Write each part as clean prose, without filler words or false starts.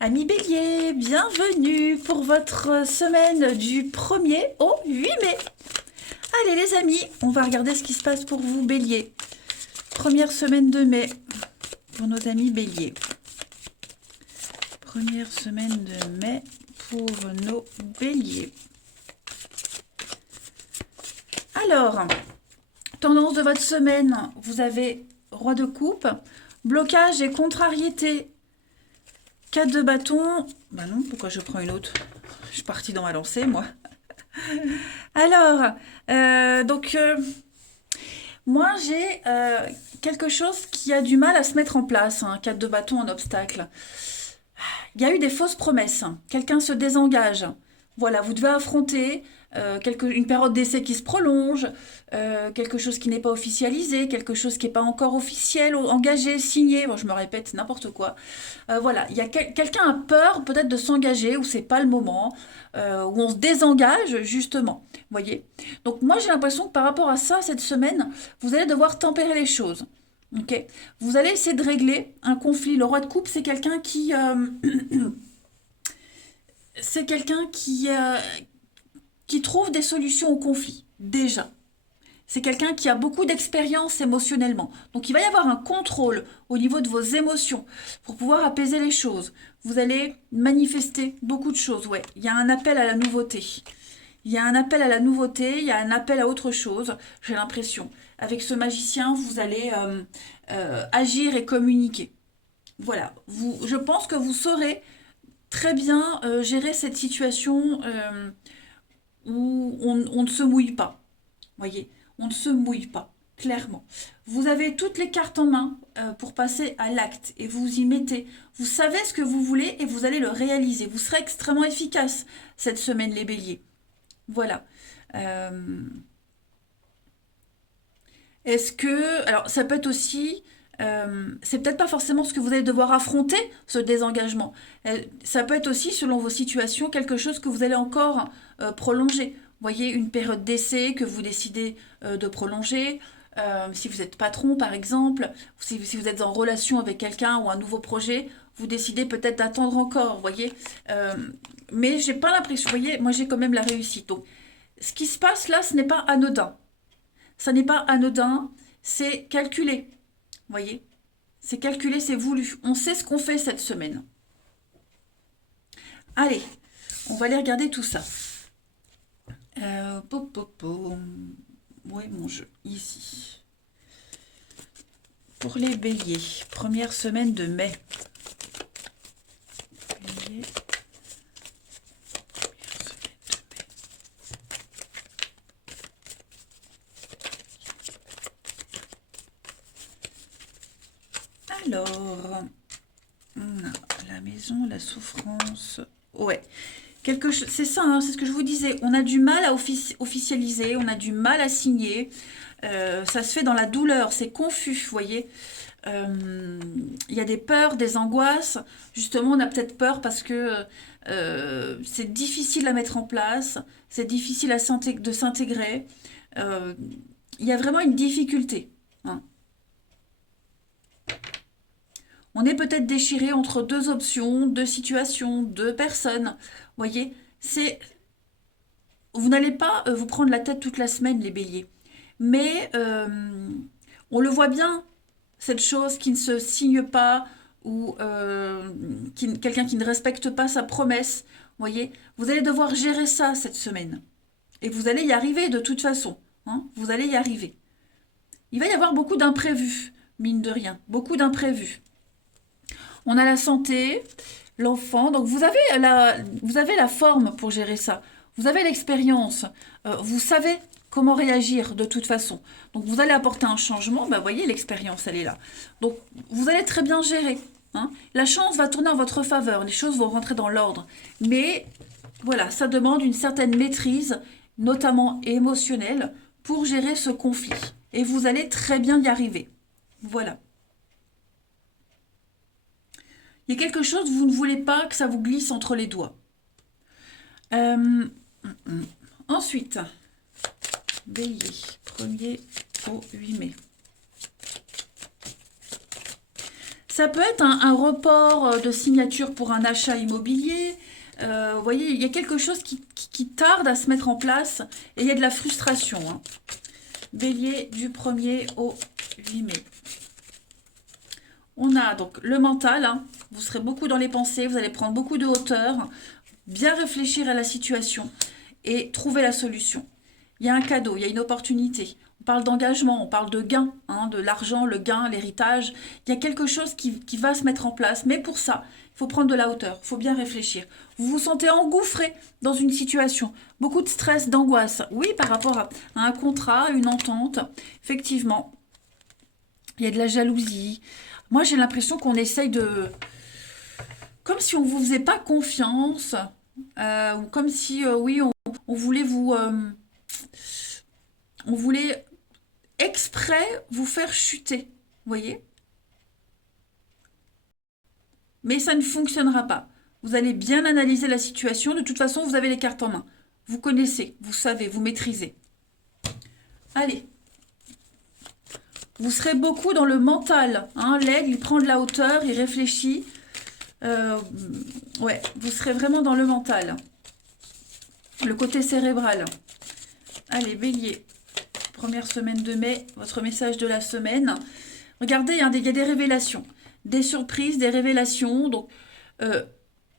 Amis Bélier, bienvenue pour votre semaine du 1er au 8 mai. Allez les amis, on va regarder ce qui se passe pour vous Bélier. Première semaine de mai pour nos amis Bélier. Première semaine de mai pour nos Béliers. Alors, tendance de votre semaine, vous avez roi de coupe, blocage et contrariété. 4 de bâton. Bah non, pourquoi je prends une autre? Je suis partie dans ma lancée, moi. Alors, moi j'ai quelque chose qui a du mal à se mettre en place. 4 de bâton en obstacle. Il y a eu des fausses promesses. Quelqu'un se désengage. Voilà, vous devez affronter une période d'essai qui se prolonge, quelque chose qui n'est pas officialisé, quelque chose qui n'est pas encore officiel, engagé, signé. Bon, je me répète, n'importe quoi. Voilà, il y a quelqu'un a peur peut-être de s'engager ou c'est pas le moment, où on se désengage justement. Voyez. Donc moi j'ai l'impression que par rapport à ça cette semaine, vous allez devoir tempérer les choses. Ok. Vous allez essayer de régler un conflit. Le roi de coupe, c'est quelqu'un qui c'est quelqu'un qui trouve des solutions au conflit, déjà. C'est quelqu'un qui a beaucoup d'expérience émotionnellement. Donc il va y avoir un contrôle au niveau de vos émotions pour pouvoir apaiser les choses. Vous allez manifester beaucoup de choses, ouais. Il y a un appel à la nouveauté. Il y a un appel à la nouveauté, il y a un appel à autre chose, j'ai l'impression. Avec ce magicien, vous allez agir et communiquer. Voilà, je pense que vous saurez très bien gérer cette situation où on ne se mouille pas. Voyez, on ne se mouille pas, clairement. Vous avez toutes les cartes en main pour passer à l'acte et vous y mettez. Vous savez ce que vous voulez et vous allez le réaliser. Vous serez extrêmement efficace cette semaine, les béliers. Voilà. Euh, Est-ce que... Alors, ça peut être aussi... c'est peut-être pas forcément ce que vous allez devoir affronter, ce désengagement. Ça peut être aussi, selon vos situations, quelque chose que vous allez encore prolonger. Vous voyez, une période d'essai que vous décidez de prolonger. Si vous êtes patron, par exemple, si vous êtes en relation avec quelqu'un ou un nouveau projet, vous décidez peut-être d'attendre encore, vous voyez. Mais j'ai pas l'impression, vous voyez, moi j'ai quand même la réussite. Donc, ce qui se passe là, ce n'est pas anodin. Ça n'est pas anodin, c'est calculé. Voyez, c'est calculé, c'est voulu. On sait ce qu'on fait cette semaine. Allez, on va aller regarder tout ça. Où est mon jeu? Ici. Pour les béliers, première semaine de mai. Bélier, alors, on a la maison, la souffrance. Ouais. C'est ça, hein, c'est ce que je vous disais. On a du mal à officialiser, on a du mal à signer. Ça se fait dans la douleur, c'est confus, vous voyez. Il y a des peurs, des angoisses. Justement, on a peut-être peur parce que c'est difficile à mettre en place, c'est difficile de s'intégrer. Euh, il y a vraiment une difficulté. Hein. On est peut-être déchiré entre deux options, deux situations, deux personnes. Vous voyez, vous n'allez pas vous prendre la tête toute la semaine, les béliers. Mais on le voit bien, cette chose qui ne se signe pas ou quelqu'un qui ne respecte pas sa promesse. Vous voyez, vous allez devoir gérer ça cette semaine. Et vous allez y arriver de toute façon. Hein, vous allez y arriver. Il va y avoir beaucoup d'imprévus, mine de rien. Beaucoup d'imprévus. On a la santé, l'enfant. Donc vous avez la forme pour gérer ça. Vous avez l'expérience. Vous savez comment réagir de toute façon. Donc vous allez apporter un changement. Ben, voyez, l'expérience, elle est là. Donc vous allez très bien gérer. Hein. La chance va tourner en votre faveur. Les choses vont rentrer dans l'ordre. Mais voilà, ça demande une certaine maîtrise, notamment émotionnelle, pour gérer ce conflit. Et vous allez très bien y arriver. Voilà. Il y a quelque chose, vous ne voulez pas que ça vous glisse entre les doigts. Euh, Ensuite, bélier, 1er au 8 mai. Ça peut être un report de signature pour un achat immobilier. Vous voyez, il y a quelque chose qui tarde à se mettre en place et il y a de la frustration, hein. Bélier, du 1er au 8 mai. On a donc le mental, hein. Vous serez beaucoup dans les pensées, vous allez prendre beaucoup de hauteur, bien réfléchir à la situation et trouver la solution. Il y a un cadeau, il y a une opportunité. On parle d'engagement, on parle de gain, hein, de l'argent, le gain, l'héritage. Il y a quelque chose qui va se mettre en place, mais pour ça, il faut prendre de la hauteur, il faut bien réfléchir. Vous vous sentez engouffré dans une situation, beaucoup de stress, d'angoisse. Oui, par rapport à un contrat, une entente, effectivement, il y a de la jalousie. Moi, j'ai l'impression qu'on essaye de... Comme si on ne vous faisait pas confiance, ou comme si, oui, on voulait vous... on voulait exprès vous faire chuter, vous voyez? Mais ça ne fonctionnera pas. Vous allez bien analyser la situation. De toute façon, vous avez les cartes en main. Vous connaissez, vous savez, vous maîtrisez. Allez. Vous serez beaucoup dans le mental, hein. L'aigle, il prend de la hauteur, il réfléchit. Ouais, vous serez vraiment dans le mental. Le côté cérébral. Allez, bélier. Première semaine de mai, votre message de la semaine. Regardez, hein, il y a des révélations. Des surprises, des révélations. Donc,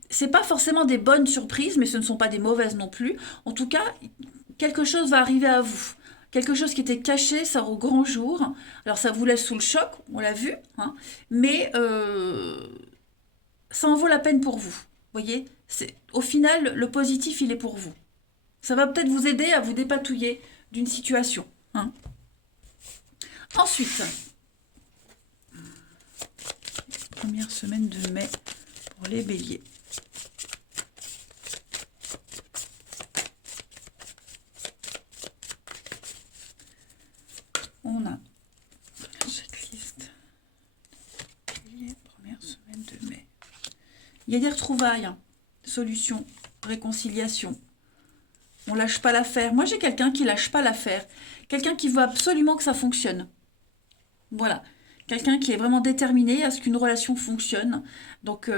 c'est pas forcément des bonnes surprises, mais ce ne sont pas des mauvaises non plus. En tout cas, quelque chose va arriver à vous. Quelque chose qui était caché sort au grand jour. Alors, ça vous laisse sous le choc, on l'a vu, hein, mais ça en vaut la peine pour vous. Vous voyez, au final, le positif, il est pour vous. Ça va peut-être vous aider à vous dépatouiller d'une situation, hein. Ensuite, première semaine de mai pour les béliers. On a cette liste. Bélier, première semaine de mai. Il y a des retrouvailles, hein, solutions, réconciliation. On lâche pas l'affaire. Moi, j'ai quelqu'un qui lâche pas l'affaire. Quelqu'un qui veut absolument que ça fonctionne. Voilà. Quelqu'un qui est vraiment déterminé à ce qu'une relation fonctionne. Donc,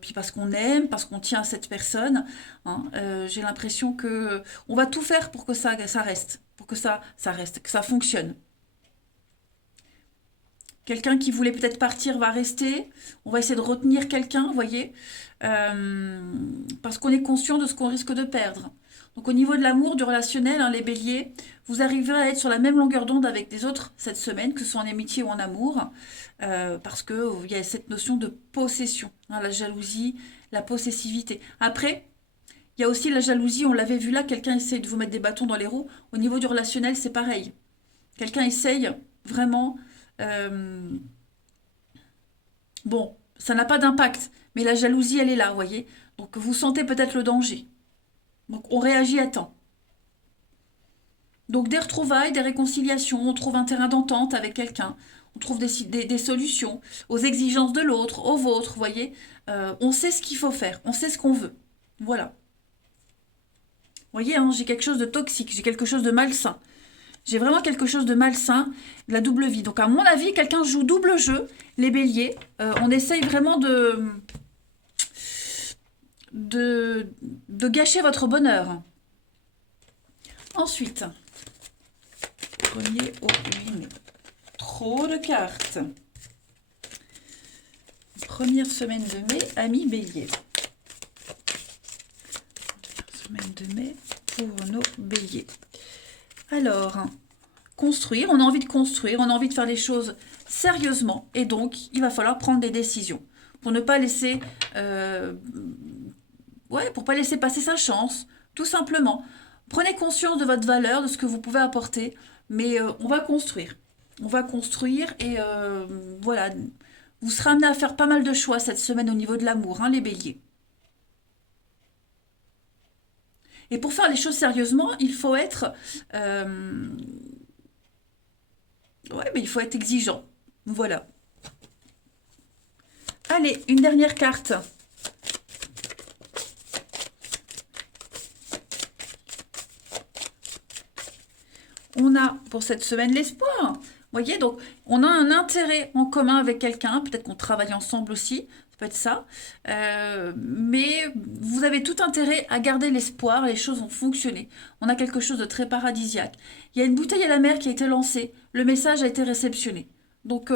puis parce qu'on aime, parce qu'on tient à cette personne, hein, j'ai l'impression que on va tout faire pour que ça reste, pour que ça reste, que ça fonctionne. Quelqu'un qui voulait peut-être partir va rester. On va essayer de retenir quelqu'un, vous voyez, parce qu'on est conscient de ce qu'on risque de perdre. Donc au niveau de l'amour, du relationnel, hein, les béliers, vous arriverez à être sur la même longueur d'onde avec des autres cette semaine, que ce soit en amitié ou en amour, parce qu'il y a cette notion de possession, hein, la jalousie, la possessivité. Après, il y a aussi la jalousie, on l'avait vu là, quelqu'un essaye de vous mettre des bâtons dans les roues. Au niveau du relationnel, c'est pareil. Quelqu'un essaye vraiment... bon, ça n'a pas d'impact, mais la jalousie, elle est là, vous voyez. Donc vous sentez peut-être le danger. Donc on réagit à temps. Donc des retrouvailles, des réconciliations, on trouve un terrain d'entente avec quelqu'un, on trouve des solutions aux exigences de l'autre, aux vôtres, vous voyez. On sait ce qu'il faut faire, on sait ce qu'on veut. Voilà. Vous voyez, hein, j'ai quelque chose de toxique, j'ai quelque chose de malsain. J'ai vraiment quelque chose de malsain, de la double vie. Donc à mon avis, quelqu'un joue double jeu, les béliers. On essaye vraiment de gâcher votre bonheur. Ensuite, 1er au 8 mai. Trop de cartes. Première semaine de mai, amis béliers. Première semaine de mai pour nos béliers. Alors, construire, on a envie de construire, on a envie de faire les choses sérieusement. Et donc, il va falloir prendre des décisions pour ne pas laisser... pour pas laisser passer sa chance, tout simplement. Prenez conscience de votre valeur, de ce que vous pouvez apporter, mais on va construire. On va construire et voilà. Vous serez amené à faire pas mal de choix cette semaine au niveau de l'amour, hein, les béliers. Et pour faire les choses sérieusement, il faut être... mais il faut être exigeant. Voilà. Allez, une dernière carte. On a pour cette semaine l'espoir. Voyez, donc on a un intérêt en commun avec quelqu'un, peut-être qu'on travaille ensemble aussi, ça peut être ça. Mais vous avez tout intérêt à garder l'espoir, les choses vont fonctionner. On a quelque chose de très paradisiaque. Il y a une bouteille à la mer qui a été lancée, le message a été réceptionné. Donc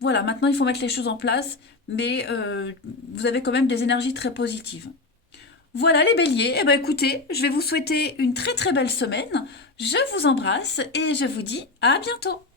voilà, maintenant il faut mettre les choses en place, mais vous avez quand même des énergies très positives. Voilà les béliers, eh ben écoutez, je vais vous souhaiter une très très belle semaine. Je vous embrasse et je vous dis à bientôt.